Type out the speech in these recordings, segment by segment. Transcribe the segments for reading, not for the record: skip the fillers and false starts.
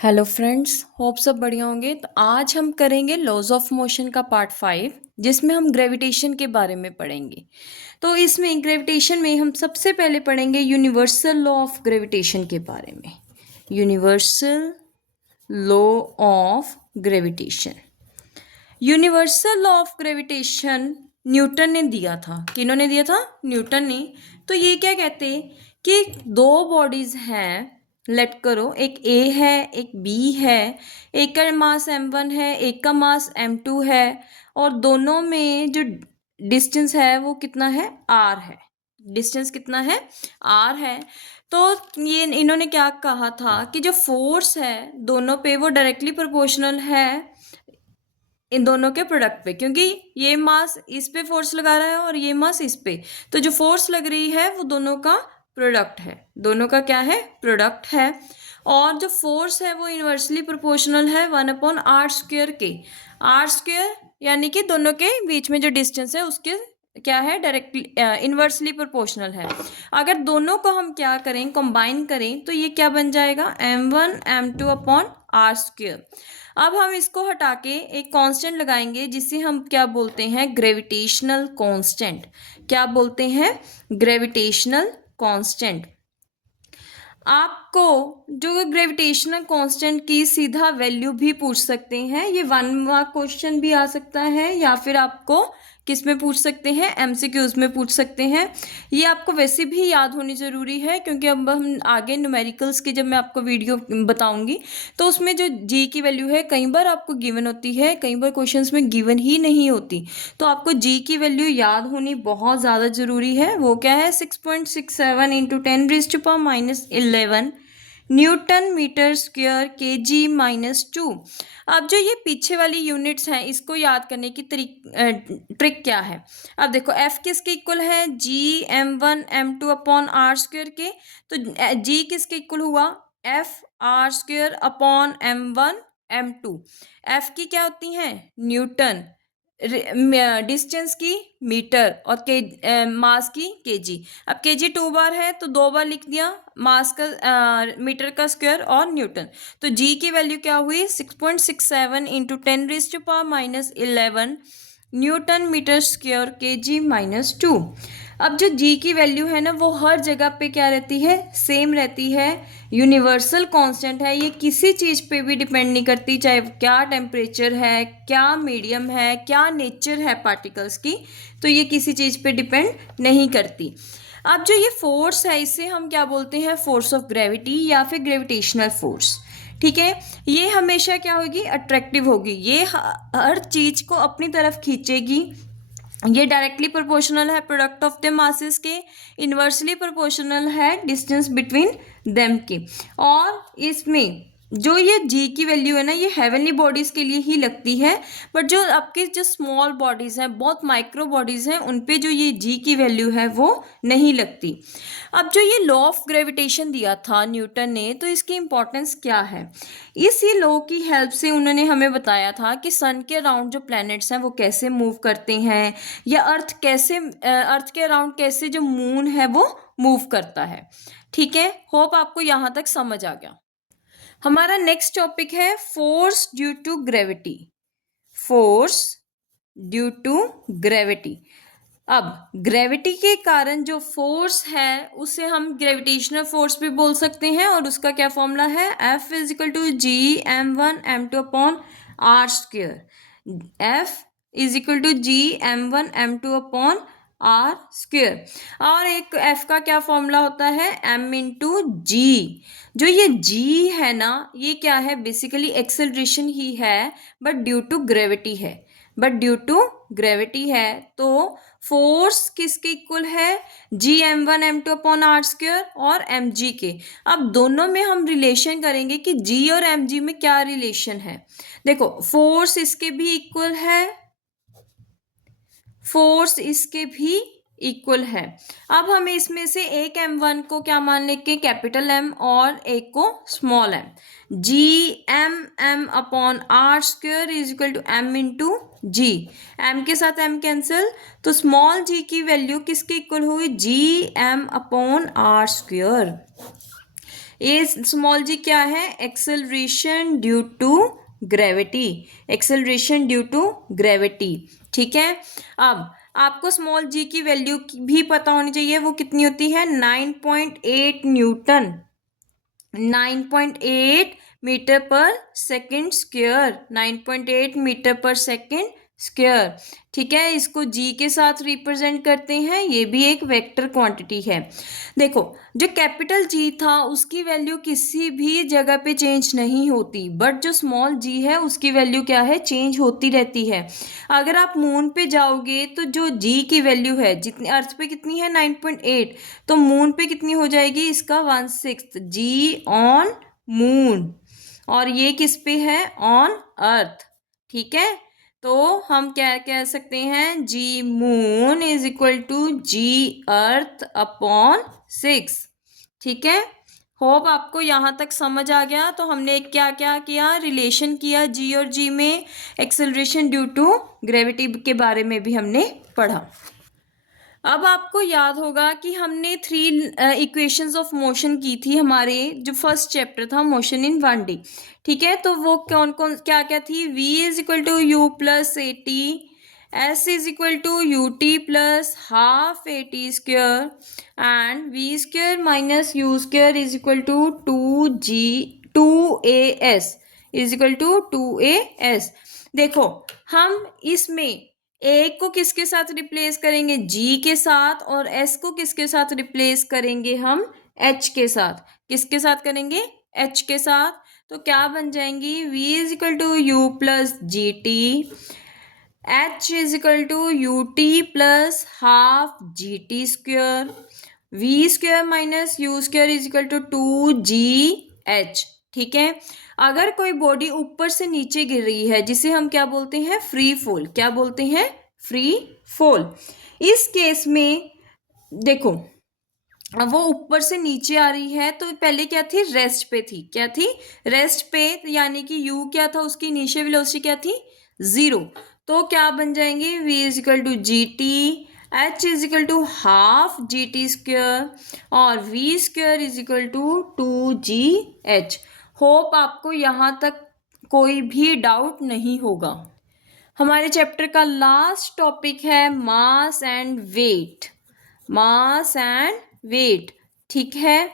Hello friends, hope सब बढ़िया होंगे। तो आज हम करेंगे लॉज ऑफ मोशन का पार्ट 5, जिसमें हम ग्रेविटेशन के बारे में पढ़ेंगे। तो इसमें ग्रेविटेशन में हम सबसे पहले पढ़ेंगे यूनिवर्सल लॉ ऑफ ग्रेविटेशन के बारे में। Universal law of gravitation. Universal law of gravitation Newton ने दिया था। किन्होंने दिया था? न्यूटन ने। तो ये क्या कहते हैं कि दो बॉडीज हैं, लेट करो, एक ए है एक बी है, एक का मास m1 है, एक का मास m2 है, और दोनों में जो डिस्टेंस है वो कितना है? r है। डिस्टेंस कितना है? r है। तो ये इन्होंने क्या कहा था कि जो फोर्स है दोनों पे वो डायरेक्टली प्रोपोर्शनल है इन दोनों के प्रोडक्ट पे, क्योंकि ये मास इस पे फोर्स लगा रहा है और ये मास इस पे, तो जो फोर्स लग रही है वो दोनों का प्रोडक्ट है। दोनों का क्या है? प्रोडक्ट है। और जो फोर्स है वो इन्वर्सली प्रोपोर्शनल है 1/r² के। r² यानी कि दोनों के बीच में जो डिस्टेंस है उसके क्या है? डायरेक्टली इन्वर्सली प्रोपोर्शनल है। अगर दोनों को हम क्या करें? कंबाइन करें तो ये क्या बन जाएगा? m1 m2/r²। अब हम इसको हटा के एक कांस्टेंट लगाएंगे जिसे हम क्या बोलते हैं? Gravitational constant. क्या बोलते हैं? Gravitational constant. आपको जो ग्रेविटेशनल कांस्टेंट की सीधा वैल्यू भी पूछ सकते हैं। ये 1 मार्क क्वेश्चन भी आ सकता है, या फिर आपको किस में पूछ सकते हैं? एमसीक्यूज में पूछ सकते हैं। ये आपको वैसे भी याद होनी ज़रूरी है, क्योंकि अब हम आगे न्यूमेरिकल्स की जब मैं आपको वीडियो बताऊंगी तो उसमें जो जी की वैल्यू है कई बार आपको गिवन होती है, कई बार क्वेश्चंस में गिवन ही नहीं होती। तो आपको जी की वैल्यू याद होनी बहुत ज़्यादा ज़रूरी है। वो क्या है? 6.67 into 10⁻⁻11 Newton metre square kg-2। अब जो ये पीछे वाली यूनिट्स हैं इसको याद करने की ट्रिक क्या है? अब देखो, एफ किसके इक्वल है? g m1 m2/r² के। तो जी किसके इक्वल हुआ? F r²/m1 m2। एफ की क्या होती हैं? न्यूटन। डिस्टेंस की मीटर, और मास की केजी। अब केजी 2 बार है तो 2 बार लिख दिया, मास का मीटर का स्क्वायर और न्यूटन। तो जी की वैल्यू क्या हुई? 6.67 into 10⁻⁻11 Newton metre square kg-2। अब जो जी की वैल्यू है ना वो हर जगह पे क्या रहती है? सेम रहती है। यूनिवर्सल कांस्टेंट है, ये किसी चीज़ पे भी डिपेंड नहीं करती, चाहे क्या टेम्परेचर है, क्या मीडियम है, क्या नेचर है पार्टिकल्स की, तो ये किसी चीज़ पे डिपेंड नहीं करती। अब जो ये फोर्स है इसे हम क्या बोलते हैं? फोर्स ऑफ ग्रेविटी या फिर ग्रेविटेशनल फोर्स। ठीक है। ये हमेशा क्या होगी? अट्रैक्टिव होगी। ये हर चीज को अपनी तरफ खींचेगी। ये डायरेक्टली प्रोपोर्शनल है प्रोडक्ट ऑफ द मासेस के, इन्वर्सली प्रोपोर्शनल है डिस्टेंस बिटवीन देम की। और इसमें जो ये जी की वैल्यू है ना ये हेवनली बॉडीज के लिए ही लगती है, बट जो आपके जो स्मॉल बॉडीज हैं, बहुत माइक्रो बॉडीज हैं, उन पे जो ये जी की वैल्यू है वो नहीं लगती। अब जो ये लॉ ऑफ ग्रेविटेशन दिया था न्यूटन ने, तो इसकी इंपॉर्टेंस क्या है? इसी लॉ की हेल्प से उन्होंने हमें बताया था कि सन के अराउंड जो प्लैनेट्स हैं वो कैसे मूव करते हैं, या अर्थ के अराउंड कैसे जो मून है वो मूव करता है। ठीक है, होप आपको यहाँ तक समझ आ गया। हमारा नेक्स्ट टॉपिक है force due to gravity. Force due to gravity. अब ग्रेविटी के कारण जो फोर्स है उसे हम ग्रेविटेशनल फोर्स भी बोल सकते हैं, और उसका क्या फॉर्मूला है? F is equal to g m1 m2/r²। F is equal to g m1 m2/r²। और एक F का क्या फॉर्मूला होता है? m इंटू जी। जो ये g है ना ये क्या है? बेसिकली एक्सेलरेशन ही है, बट ड्यू टू ग्रेविटी है। तो फोर्स किसके इक्वल है? g m1 m2/r² और mg के। अब दोनों में हम रिलेशन करेंगे कि g और mg में क्या रिलेशन है। देखो, फोर्स इसके भी इक्वल है, फोर्स इसके भी इक्वल है। अब हमें इसमें से एक m1 को क्या मान लेंगे? कैपिटल M, और एक को small m। g m/r² is equal to m into g. m के साथ m कैंसिल, तो स्मॉल g की वैल्यू किसके इक्वल हुई? g m/r²। A small g क्या है? Acceleration due to gravity, acceleration due to gravity. ठीक है, अब आपको स्मॉल जी की वैल्यू भी पता होनी चाहिए, वो कितनी होती है? 9.8 न्यूटन, 9.8 मीटर पर सेकेंड स्क्वायर, 9.8 मीटर पर सेकेंड स्क्वायर। ठीक है, इसको जी के साथ रिप्रेजेंट करते हैं, ये भी एक वेक्टर क्वांटिटी है। देखो, जो कैपिटल जी था उसकी वैल्यू किसी भी जगह पे चेंज नहीं होती, बट जो स्मॉल जी है उसकी वैल्यू क्या है? चेंज होती रहती है। अगर आप मून पे जाओगे तो जो जी की वैल्यू है, जितनी अर्थ पे कितनी है? 9.8, तो मून पे कितनी हो जाएगी? इसका 1/6 जी ऑन मून, और ये किस पे है? On earth. ठीक है, तो हम क्या कह सकते हैं? G moon is equal to g earth upon 6। ठीक है, होप आपको यहाँ तक समझ आ गया। तो हमने क्या क्या किया? रिलेशन किया जी और जी में, एक्सेलरेशन ड्यू टू ग्रेविटी के बारे में भी हमने पढ़ा। अब आपको याद होगा कि हमने 3 इक्वेशंस ऑफ मोशन की थी, हमारे जो फर्स्ट चैप्टर था मोशन इन 1D। ठीक है, तो वो कौन कौन क्या क्या थी? v is equal to u plus a t, s is equal to u t plus half a t square, and v square minus u square is equal to 2a s is equal to 2a s। देखो, हम इसमें ए को किसके साथ replace करेंगे? जी के साथ, और एस को किसके साथ रिप्लेस करेंगे? हम एच के साथ। किसके साथ करेंगे? एच के साथ। तो क्या बन जाएंगी? v is equal to u plus g t, h is equal to u t plus half g t square, v square minus u square is equal to 2gh। ठीक है, अगर कोई बॉडी ऊपर से नीचे गिर रही है, जिसे हम क्या बोलते हैं? Free fall. क्या बोलते हैं? Free fall. इस केस में देखो, वो ऊपर से नीचे आ रही है, तो पहले क्या थी? रेस्ट पे थी। क्या थी? रेस्ट पे, यानी कि u क्या था? उसकी इनिशियल वेलोसिटी क्या थी? 0। तो क्या बन जाएंगे? v is equal to g t, h is equal to half g t square, और v square is equal to 2gh। Hope आपको यहाँ तक कोई भी डाउट नहीं होगा। हमारे चैप्टर का लास्ट टॉपिक है mass and weight, mass and weight. ठीक है,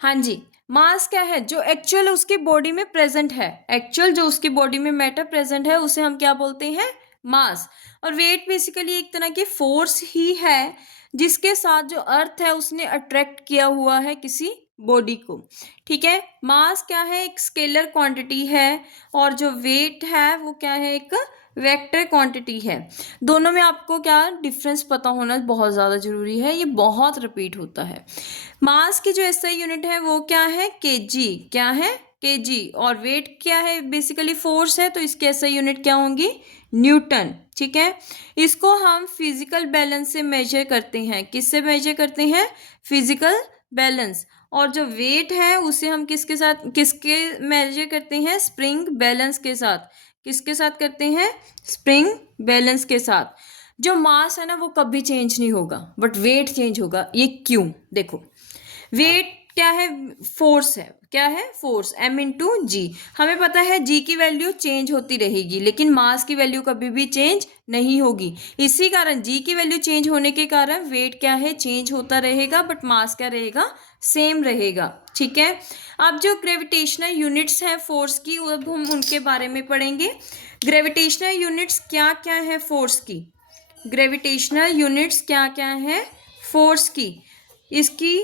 हाँ जी, मास क्या है? जो एक्चुअल उसकी बॉडी में प्रेजेंट है, एक्चुअल जो उसकी बॉडी में मैटर प्रेजेंट है, उसे हम क्या बोलते हैं? मास। और वेट बेसिकली एक तरह की फोर्स ही है, जिसके साथ जो अर्थ है उसने अट्रैक्ट किया हुआ है किसी बॉडी को। ठीक है, मास क्या है? एक स्केलर क्वांटिटी है, और जो वेट है वो क्या है? एक वेक्टर क्वांटिटी है। दोनों में आपको क्या डिफरेंस पता होना बहुत ज़्यादा ज़रूरी है, ये बहुत रिपीट होता है। मास की जो एसआई यूनिट है वो क्या है? केजी। क्या है? केजी। और वेट क्या है? बेसिकली फोर्स है, तो इसकी एसआई यूनिट क्या होंगी? न्यूटन। ठीक है, इसको हम फिजिकल बैलेंस से मेजर करते हैं। किससे मेजर करते हैं? Physical balance. और जो वेट है उसे हम किसके मेजर करते हैं? स्प्रिंग बैलेंस के साथ। किसके साथ करते हैं? स्प्रिंग बैलेंस के साथ। जो मास है ना वो कभी चेंज नहीं होगा, बट वेट चेंज होगा। ये क्यों? देखो, वेट क्या है? फोर्स है। क्या है? फोर्स, m इंटू जी। हमें पता है जी की वैल्यू चेंज होती रहेगी, लेकिन मास की वैल्यू कभी भी चेंज नहीं होगी। इसी कारण जी की वैल्यू चेंज होने के कारण वेट क्या है? चेंज होता रहेगा, बट मास क्या रहेगा? सेम रहेगा। ठीक है, अब जो ग्रेविटेशनल यूनिट्स हैं फोर्स की, अब हम उनके बारे में पढ़ेंगे। ग्रेविटेशनल यूनिट्स क्या क्या है फोर्स की? ग्रेविटेशनल यूनिट्स क्या क्या है फोर्स की? इसकी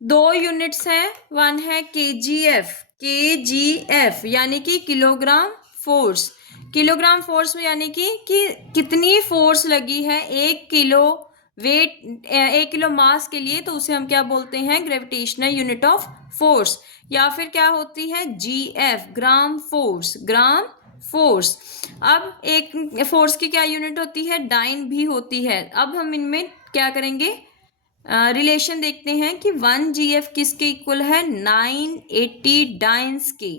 2 यूनिट्स हैं। वन है केजीएफ, केजीएफ यानी कि किलोग्राम फोर्स। किलोग्राम फोर्स में यानी कि कितनी फोर्स लगी है 1 किलो वेट, 1 किलो मास के लिए, तो उसे हम क्या बोलते हैं? Gravitational unit of force. या फिर क्या होती है? GF, gram force, gram force. अब एक फोर्स की क्या यूनिट होती है? डाइन भी होती है। अब हम इनमें क्या करेंगे? रिलेशन देखते हैं कि 1 GF किसके इक्वल है? 980 डाइन्स के।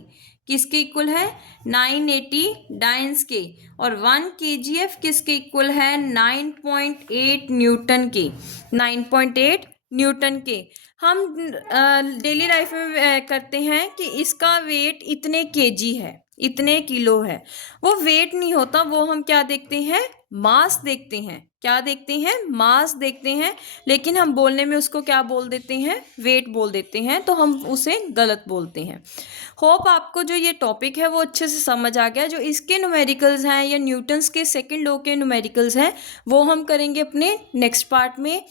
किसके इक्वल है? 980 डाइन्स के। और 1 KGF किसके इक्वल है? 9.8 न्यूटन के। 9.8 न्यूटन के। हम डेली लाइफ में करते हैं कि इसका वेट इतने केजी है, इतने किलो है। वो वेट नहीं होता, वो हम क्या देखते हैं, मास देखते हैं। क्या देखते हैं, मास देखते हैं। लेकिन हम बोलने में उसको क्या बोल देते हैं, वेट बोल देते हैं, तो हम उसे गलत बोलते हैं। होप आपको जो ये टॉपिक है वो अच्छे से समझ आ गया। जो इसके न्यूमेरिकल्स हैं या न्यूटन्स के सेकंड लॉ के न्यूमेरिकल्स हैं वो हम करेंगे अपने नेक्स्ट पार्ट में।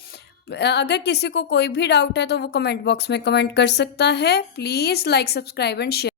अगर किसी को कोई भी डाउट है तो वो कमेंट बॉक्स में कमेंट कर सकता है। Please like, subscribe and share.